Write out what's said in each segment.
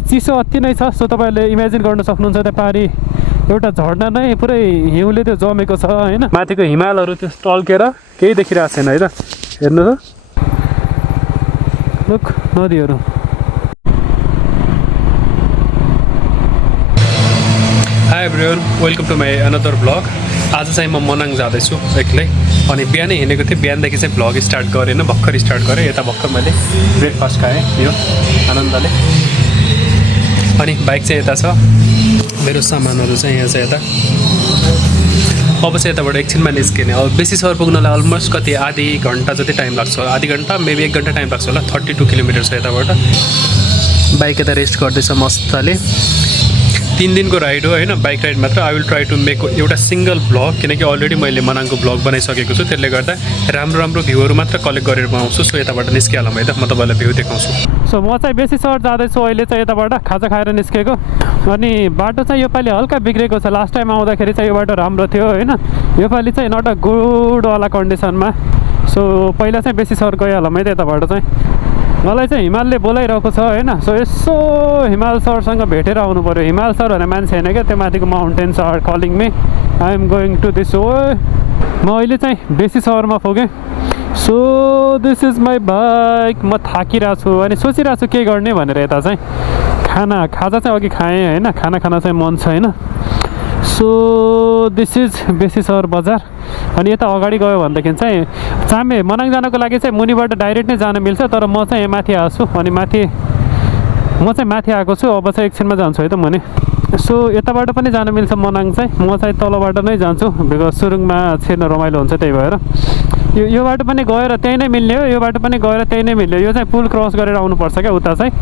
चिसो अति नै छ। सो तपाईँहरूले इमेजिन गर्न सक्नुहुन्छ त्यहाँ पारी एउटा झर्ना नै पुरै हिउँले त्यो जमेको छ होइन। माथिको हिमालहरू त्यो टल्केर केही देखिरहेको छैन है त। हेर्नु त लुक नदीहरू। Hi everyone, welcome to my another vlog. आज चाहिँ म मनाङ जाँदैछु एक्लै। अनि बिहानै हिँडेको थिएँ, बिहानदेखि चाहिँ भ्लग स्टार्ट गरेँ होइन, भर्खर स्टार्ट गरेँ। यता भर्खर मैले ब्रेकफास्ट खाएँ यो आनन्दले। अनि बाइक चाहिँ यता छ, मेरो सामानहरू चाहिँ यहाँ छ यता। अब चाहिँ यताबाट एकछिनमा निस्किने। अब बेसी सहर पुग्नलाई अलमोस्ट कति आधी घन्टा जति टाइम लाग्छ होला, आधी घन्टा मेबी 1 घन्टा टाइम लाग्छ होला। 32 किलोमिटर छ यताबाट। बाइक यता रेस्ट गर्दैछ मस्तले। 3 दिनको राइड हो होइन, बाइक राइड मात्र। I will try to make एउटा सिङ्गल भ्लग, किनकि अलरेडी मैले मनाङको भ्लग बनाइसकेको छु। त्यसले गर्दा राम्रो राम्रो भ्यूहरू मात्र कलेक्ट गरेर बनाउँछु। सो यताबाट निस्किहालौँ है त, म तपाईँलाई भ्यू देखाउँछु। सो म चाहिँ बेसी सहर जाँदैछु अहिले चाहिँ यताबाट खाजा खाएर निस्केको। अनि बाटो चाहिँ योपालि हल्का बिग्रेको छ। लास्ट टाइम आउँदाखेरि चाहिँ यो बाटो राम्रो थियो होइन, योपालि चाहिँ नट अ गुडवाला कन्डिसनमा। सो पहिला चाहिँ बेसी सहर गइहालौँ है त यताबाट चाहिँ। मलाई चाहिँ हिमालले बोलाइरहेको छ होइन। सो यसो हिमाल सरसँग भेटेर आउनु पऱ्यो। हिमाल सर भने मान्छे होइन क्या, त्यो माथिको mountains are calling me, I am going to this way. म अहिले चाहिँ बेसी सहरमा पुगेँ। So this is my bike. म थाकिरहेको छु अनि सोचिरहेको छु के गर्ने भनेर। यता चाहिँ खाजा चाहिँ अघि खाएँ होइन, खाना चाहिँ मन छैन। सो दिस इज बेसी सहर बजार। अनि यता अगाडि गयो भनेदेखि चाहिँ चामे मनाङ जानको लागि चाहिँ मुनिबाट डाइरेक्ट नै जान मिल्छ। तर म चाहिँ यहाँ माथि आएको छु अनि म चाहिँ माथि आएको छु। अब चाहिँ एकछिनमा जान्छु है त मुनि। सो यताबाट पनि जान मिल्छ मनाङ चाहिँ। म चाहिँ तलबाट नै जान्छु, बिकज सुरुङमा छिर्न रमाइलो हुन्छ, त्यही भएर। यो बाटो पनि गएर त्यही नै मिल्ने हो, यो बाटो पनि गएर त्यही नै मिल्ने हो। यो चाहिँ पुल क्रस गरेर आउनुपर्छ क्या उता चाहिँ।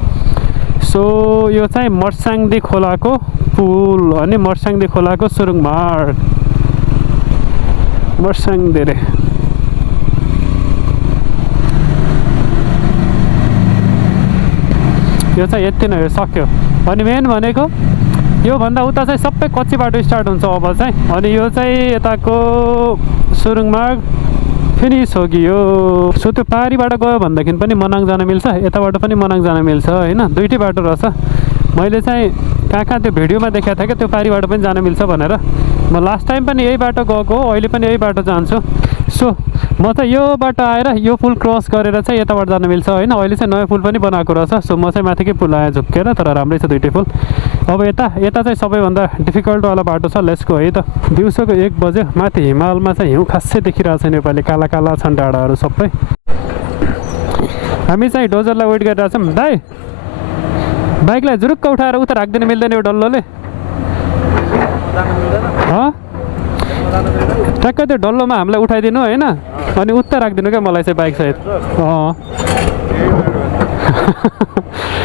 सो यो चाहिँ मर्साङदी खोलाको पुल अनि मर्साङदी खोलाको सुरुङ मार्ग मर्साङदी रे। यो चाहिँ यति नै हो, सक्यो। अनि मेन भनेको योभन्दा उता चाहिँ सबै कच्ची बाटो स्टार्ट हुन्छ अब चाहिँ। अनि यो चाहिँ यताको सुरुङ मार्ग फिनिस हो कि यो। सो त्यो पारीबाट गयो भनेदेखि पनि मनाङ जान मिल्छ, यताबाट पनि मनाङ जान मिल्छ होइन। दुइटै बाटो रहेछ। मैले चाहिँ कहाँ त्यो भिडियोमा देखाएको थिएँ क्या, त्यो पारीबाट पनि जान मिल्छ भनेर। म लास्ट टाइम पनि यही बाटो गएको, अहिले पनि यही बाटो जान्छु। सो म चाहिँ यो बाटो आएर यो पुल क्रस गरेर चाहिँ यताबाट जान मिल्छ होइन। अहिले चाहिँ नयाँ पुल पनि बनाएको रहेछ। सो म चाहिँ माथिकै पुल आएँ झुक्केर, तर राम्रै छ दुइटै पुल। अब यता चाहिँ सबैभन्दा डिफिकल्टवाला बाटो छ। लेट्स गो है त। दिउँसोको 1 बज्यो। माथि हिमालमा चाहिँ हिउँ खासै देखिरहेको छ नेपाली, काला काला छन् डाँडाहरू सबै। हामी चाहिँ डोजरलाई वेट गरिरहेछौँ। दाइ बाइकलाई जुरुक्क उठाएर उता राख्दैन मिल्दैन यो डल्लोले? ट्याक्कै त्यो डल्लोमा हामीलाई उठाइदिनु होइन, अनि उता राखिदिनु क्या मलाई चाहिँ बाइक सहित।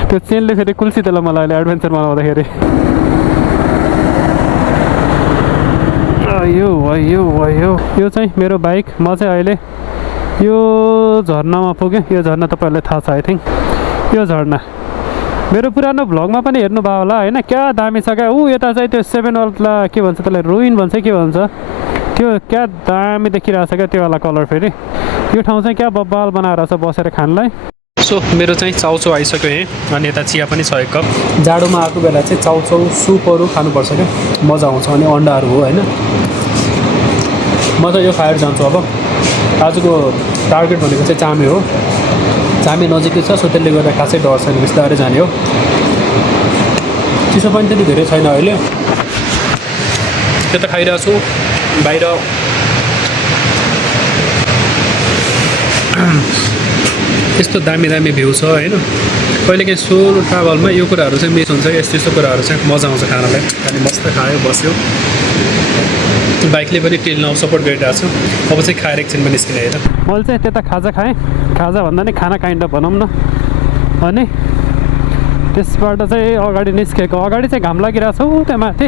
त्यो चेनले फेरि कुल्सिदेला मलाई अहिले एडभेन्चर बनाउँदाखेरि। यो चाहिँ मेरो बाइक। म चाहिँ अहिले यो झर्नामा पुगेँ। यो झर्ना तपाईँहरूलाई थाहा छ आई थिङ्क। यो झर्ना मेरो पुरानो भ्लगमा पनि हेर्नुभयो होला होइन, क्या दामी छ क्या। यता चाहिँ त्यो 7 वाला के भन्छ त्यसलाई, रुइन भन्छ के भन्छ, त्यो क्या दामी देखिरहेको छ क्या त्यो वाला कलर। फेरि यो ठाउँ चाहिँ क्या बब्बाल बनाएर छ बसेर खानलाई। सो मेरो चाहिँ चाउचाउ आइसक्यो यहीँ। अनि यता चिया पनि छ 1 कप। जाडोमा आएको बेला चाहिँ चाउचाउ सुपहरू खानुपर्छ क्या, मजा आउँछ। अनि अन्डाहरू हो होइन। म चाहिँ यो खाएर जान्छु अब। आजको टार्गेट भनेको चाहिँ चामे हो। चामे नजिकै छ, सो त्यसले गर्दा खासै डर छैन, बिस्तारै जाने हो। चिसो पनि त्यति धेरै छैन अहिले। त्यो त खाइरहेको छु बाहिर। यस्तो दामी भ्यू छ होइन। कहिलेकाहीँ सोलो ट्राभलमा यो कुराहरू चाहिँ मिस हुन्छ। यस्तो कुराहरू चाहिँ मजा आउँछ खानालाई। अनि मस्त खायो बस्यो। बाइकले पनि टेल नाउ सपोर्ट गरिरहेको छु। अब चाहिँ खाएर एकछिनमा निस्किने हेर। मैले चाहिँ त्यता खाजा खाएँ। खाजा भन्दा नि खाना काइन्ड अफ भनौँ न। अनि त्यसबाट चाहिँ अगाडि निस्केको। अगाडि चाहिँ घाम लागिरहेको छ त्यहाँ माथि।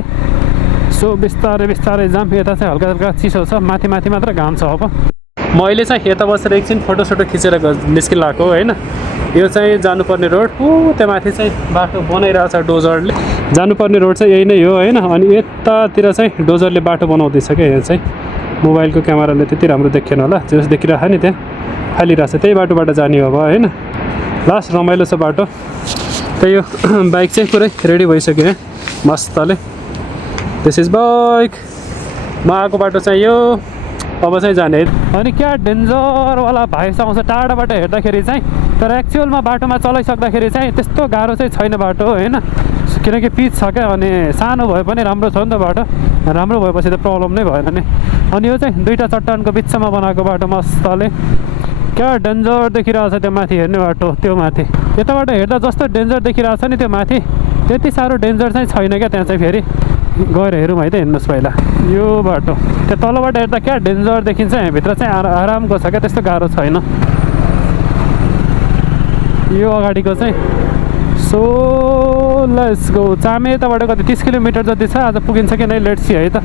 सो बिस्तारै जाम। यता चाहिँ हल्का चिसो छ, माथि मात्र घाम छ। अब म अहिले चाहिँ यता बसेर एकछिन फोटोसोटो खिचेर निस्किन लागेको होइन। यो चाहिँ जानुपर्ने रोड त्यहाँ माथि चाहिँ बाटो बनाइरहेको छ डोजरले। जानुपर्ने रोड चाहिँ यही नै हो होइन। अनि यतातिर चाहिँ डोजरले बाटो बनाउँदैछ क्या। यहाँ चाहिँ मोबाइलको क्यामेराले त्यति राम्रो देखेन होला, जस देखिरहेको नि त्यहाँ फालिरहेको छ। त्यही बाटोबाट जाने हो अब होइन। लास्ट रमाइलो छ बाटो। यो बाइक चाहिँ पुरै रेडी भइसक्यो है मस्तले। This is bike. म आएको बाटो चाहिँ यो अब चाहिँ जाने है। अनि क्या डेन्जरवाला भाइस आउँछ टाढाबाट हेर्दाखेरि चाहिँ, तर एक्चुअलमा बाटोमा चलाइसक्दाखेरि चाहिँ त्यस्तो गाह्रो चाहिँ छैन बाटो होइन, किनकि पिच छ क्या। अनि सानो भए पनि राम्रो छ नि त बाटो, राम्रो भएपछि त प्रब्लम नै भएन नि। अनि यो चाहिँ दुईवटा चट्टानको बिचमा बनाएको बाटो मस्तले। क्या डेन्जर देखिरहेछ त्यो माथि हेर्ने बाटो, त्यो माथि यताबाट हेर्दा जस्तो डेन्जर देखिरहेछ नि त्यो माथि, त्यति साह्रो डेन्जर चाहिँ छैन क्या। त्यहाँ चाहिँ फेरि गएर हेरौँ है त, हेर्नुहोस् पहिला यो बाटो। त्यो तलबाट हेर्दा क्या डेन्जर देखिन्छ, यहाँभित्र चाहिँ आरामको छ क्या, त्यस्तो गाह्रो छैन। यो अगाडिको चाहिँ सो लेट्स गो। चामे यताबाट कति 30 किलोमिटर जति छ, आज पुगिन्छ कि नै लेट्स सी है त।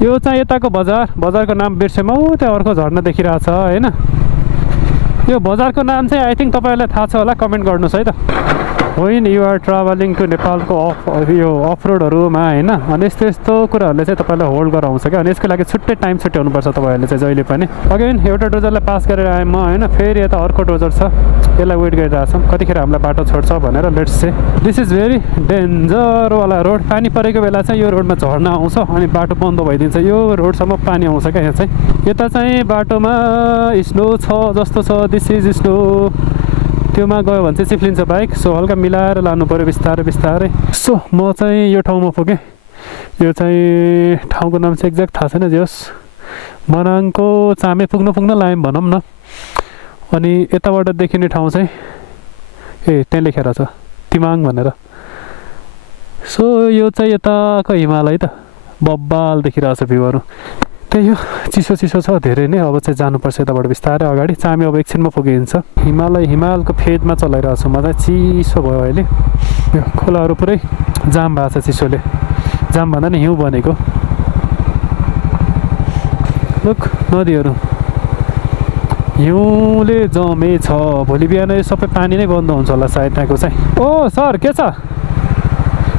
यो चाहिँ यताको बजारको नाम बिर्सेमा त्यो अर्को झर्ना देखिरहेछ होइन। यो बजारको नाम चाहिँ आई थिङ्क तपाईँहरूलाई थाहा छ होला, कमेन्ट गर्नुहोस् है त। होइन यु आर ट्राभलिङ टु नेपालको यो अफ रोडहरूमा होइन। अनि यस्तो कुराहरूले चाहिँ तपाईँलाई होल्ड गराउँछ क्या। अनि यसको लागि छुट्टै टाइम छुट्याउनुपर्छ तपाईँहरूले चाहिँ जहिले पनि। अगेन एउटा डोजरलाई पास गरेर आएँ म होइन, फेरि यता अर्को डोजर छ, यसलाई वेट गरिरहेछौँ कतिखेर हामीलाई बाटो छोड्छ भनेर। Let's say. This is very डेन्जरवाला रोड। पानी परेको बेला चाहिँ यो रोडमा झर्ना आउँछ अनि बाटो बन्द भइदिन्छ, यो रोडसम्म पानी आउँछ क्या यहाँ चाहिँ। यता चाहिँ बाटोमा स्नो छ जस्तो छ, दिस इज स्नो। त्योमा गयो भने चाहिँ चिप्लिन्छ बाइक, सो हल्का मिलाएर लानु पऱ्यो बिस्तारै बिस्तारै। सो म चाहिँ यो ठाउँमा पुगेँ। यो चाहिँ ठाउँको नाम चाहिँ एक्ज्याक्ट थाहा छैन, जे होस् मनाङको चामे पुग्न लायौँ भनौँ न। अनि यताबाट देखिने ठाउँ चाहिँ त्यहाँ लेखेर छ तिमाङ भनेर। सो यो चाहिँ यताको हिमाल है त, बब्बाल देखिरहेछ भ्यूहरू। त्यही हो, चिसो छ धेरै नै। अब चाहिँ जानुपर्छ यताबाट बिस्तारै अगाडि। चामे अब एकछिनमा पुगिन्छ। हिमालको फेदमा चलाइरहेको छु म चाहिँ, चिसो भयो अहिले। यो खोलाहरू पुरै जाम भएको छ चिसोले, जाम भन्दा नि हिउँ बनेको। लुक नदीहरू हिउँले जमेछ। भोलि बिहान यो सबै पानी नै बन्द हुन्छ होला सायद त्यहाँको चाहिँ। ओ सर के छ?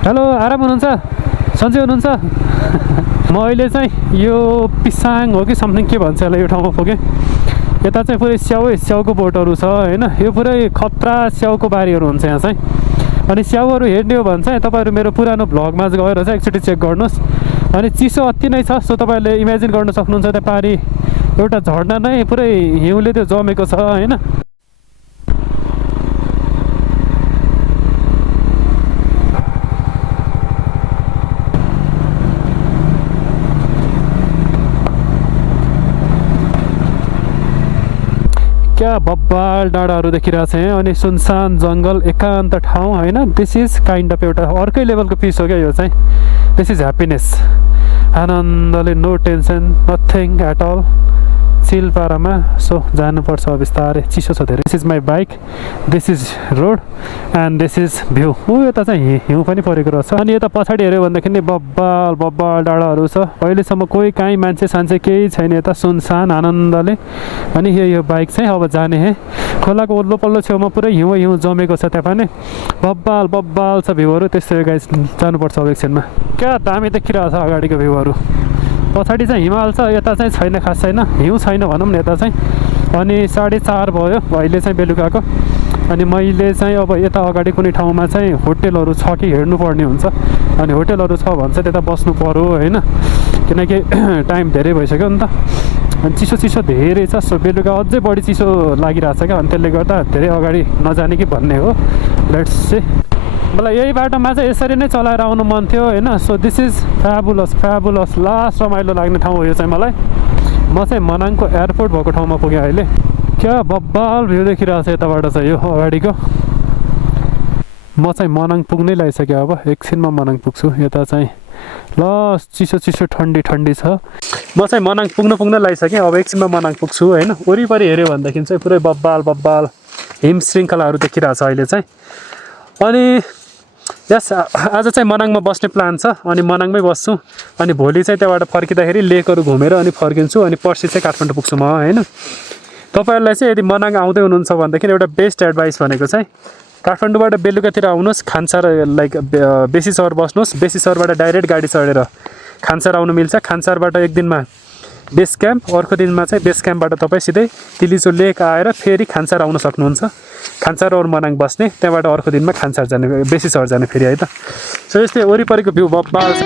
हेलो, आराम हुनुहुन्छ? सन्चै हुनुहुन्छ? म अहिले चाहिँ यो पिसाङ हो कि समथिङ के भन्छ यसलाई, यो ठाउँमा पुगेँ। यता चाहिँ पुरै स्याउको बोटहरू छ होइन। यो पुरै खतरा स्याउको बारीहरू हुन्छ यहाँ चाहिँ। अनि स्याउहरू हेर्ने हो भने चाहिँ तपाईँहरू मेरो पुरानो भ्लगमा गएर चाहिँ एकचोटि चेक गर्नुहोस्। अनि चिसो अति नै छ, सो तपाईँहरूले इमेजिन गर्न सक्नुहुन्छ त्यहाँ पारी एउटा झर्ना नै पुरै हिउँले त्यो जमेको छ होइन। क्या बब्बाल डाँडाहरू देखिरहेको छ यहाँ। अनि सुनसान जङ्गल, एकान्त ठाउँ होइन। दिस इज काइन्ड अफ एउटा अर्कै लेभलको पिस हो क्या यो चाहिँ। दिस इज ह्याप्पिनेस, आनन्दले, no tension, nothing at all, chill पारामा। सो जानुपर्छ बिस्तारै, चिसो छ धेरै। This is my bike, this is road and this is view. यता चाहिँ हिउँ पनि परेको रहेछ। अनि यता पछाडि हेऱ्यो भनेदेखि नि बब्बाल डाँडाहरू छ। अहिलेसम्म कोही काहीँ मान्छे केही छैन, यता सुनसान आनन्दले। अनि यो बाइक चाहिँ अब जाने है। खोलाको ओल्लो पल्लो छेउमा पुरै हिउँ जमेको छ, त्यहाँ पनि बब्बाल छ भ्यूहरू। त्यस्तै गाइस जानुपर्छ अब एकछिनमा। क्या दामी देखिरहेको छ अगाडिको भ्यूहरू। पछाडि चाहिँ हिमाल छ, यता चाहिँ छैन, खास छैन, हिउँ छैन भनौँ न यता चाहिँ। अनि 4:30 भयो अहिले चाहिँ बेलुकाको। अनि मैले चाहिँ अब यता अगाडि कुनै ठाउँमा चाहिँ होटेलहरू छ कि हेर्नुपर्ने हुन्छ। अनि होटेलहरू छ भने चाहिँ त्यता बस्नु पऱ्यो होइन, किनकि टाइम धेरै भइसक्यो नि त। अनि चिसो धेरै छ, सो बेलुका अझै बढी चिसो लागिरहेछ क्या। अनि त्यसले गर्दा धेरै अगाडि नजाने कि भन्ने हो। Let's say. मलाई यही बाटोमा चाहिँ यसरी नै चलाएर आउनु मन थियो होइन। So this is fabulous last रमाइलो लाग्ने ठाउँ हो यो चाहिँ मलाई। म चाहिँ मनाङको एयरपोर्ट भएको ठाउँमा पुगेँ अहिले। क्या बब्बाल भ्यू देखिरहेको छ यताबाट चाहिँ यो अगाडिको। म चाहिँ मनाङ पुग्नै लागिसक्यो, अब एकछिनमा मनाङ पुग्छु। यता चाहिँ ल चिसो ठन्डी छ। म चाहिँ मनाङ पुग्न लागिसकेँ, अब एकछिनमा मनाङ पुग्छु होइन। वरिपरि हेऱ्यो भनेदेखि चाहिँ पुरै बब्बाल हिम श्रृङ्खलाहरू देखिरहेछ अहिले चाहिँ। अनि यस आज चाहिँ मनाङमा बस्ने प्लान छ, अनि मनाङमै बस्छु। अनि भोलि चाहिँ त्यहाँबाट फर्किँदाखेरि लेकहरू घुमेर अनि फर्किन्छु। अनि पर्सि चाहिँ काठमाडौँ पुग्छु म होइन। तपाईँहरूलाई चाहिँ यदि मनाङ आउँदै हुनुहुन्छ भनेदेखि एउटा बेस्ट एडभाइस भनेको चाहिँ काठमाडौँबाट बेलुकातिर आउनुहोस्, खानसार लाइक बेसी सहर बस्नुहोस्। बेसी सहरबाट डाइरेक्ट गाडी चढेर खानसार आउनु मिल्छ। खानसारबाट एक दिनमा बेस क्याम्प, अर्को दिनमा चाहिँ बेस क्याम्पबाट तपाईँ सिधै तिलिचो लेक आएर फेरि खान्सार आउन सक्नुहुन्छ। खान्सार और मनाङ बस्ने, त्यहाँबाट अर्को दिनमा खान्सार जाने, बेसी सहर जाने फेरि है त। सो यस्तै वरिपरिको भ्यू बब्बाल छ।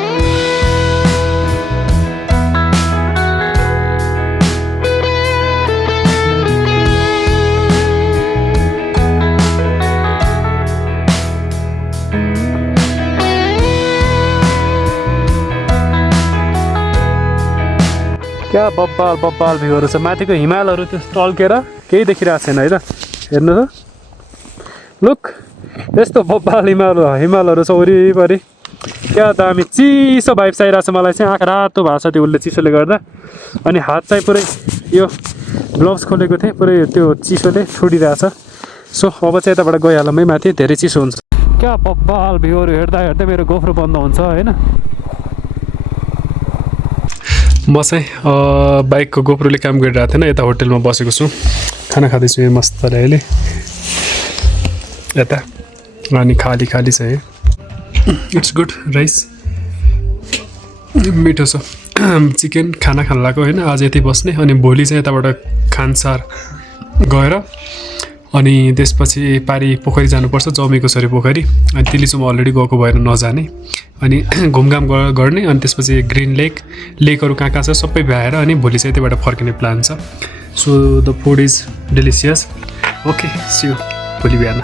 क्या बब्बाल बब्बाल भ्यूहरू छ। माथिको हिमालहरू त्यो टल्केर केही देखिरहेको छैन है त। हेर्नु त, लुक यस्तो बब्बाल हिमालहरू छ वरिपरि। क्या दामी चिसो भाइब्स आइरहेको छ मलाई चाहिँ। आँखा रातो भएको छ त्यो उसले चिसोले गर्दा। अनि हात चाहिँ पुरै यो ग्लोभ्स खोलेको थिएँ, पुरै त्यो चिसोले छुडिरहेछ। सो अब चाहिँ यताबाट गइहालौँ है माथि, धेरै चिसो हुन्छ। क्या बब्बाल भ्यूहरू हेर्दा हेर्दै मेरो गोफ्रो बन्द हुन्छ होइन। म चाहिँ बाइकको गोप्रोले काम गरिरहेको थिएन, यता होटेलमा बसेको छु, खाना खाँदैछु यहाँ मस्तले अहिले यता। अनि खाली खाली छ है, इट्स गुड। राइस मिठो छ, चिकन खाना खान लाग्यो होइन। आज यति बस्ने, अनि भोलि चाहिँ यताबाट खानसार गएर अनि त्यसपछि पारी पोखरी जानुपर्छ, जमेको सरी पोखरी। अनि तिलिचोमा अलरेडी गएको भएर नजाने, अनि घुमघाम गर्ने। अनि त्यसपछि ग्रिन लेकहरू कहाँ कहाँ छ सबै भ्याएर अनि भोलि चाहिँ त्यहाँबाट फर्किने प्लान छ। So the food is delicious. Okay, see you भोलि बिहान।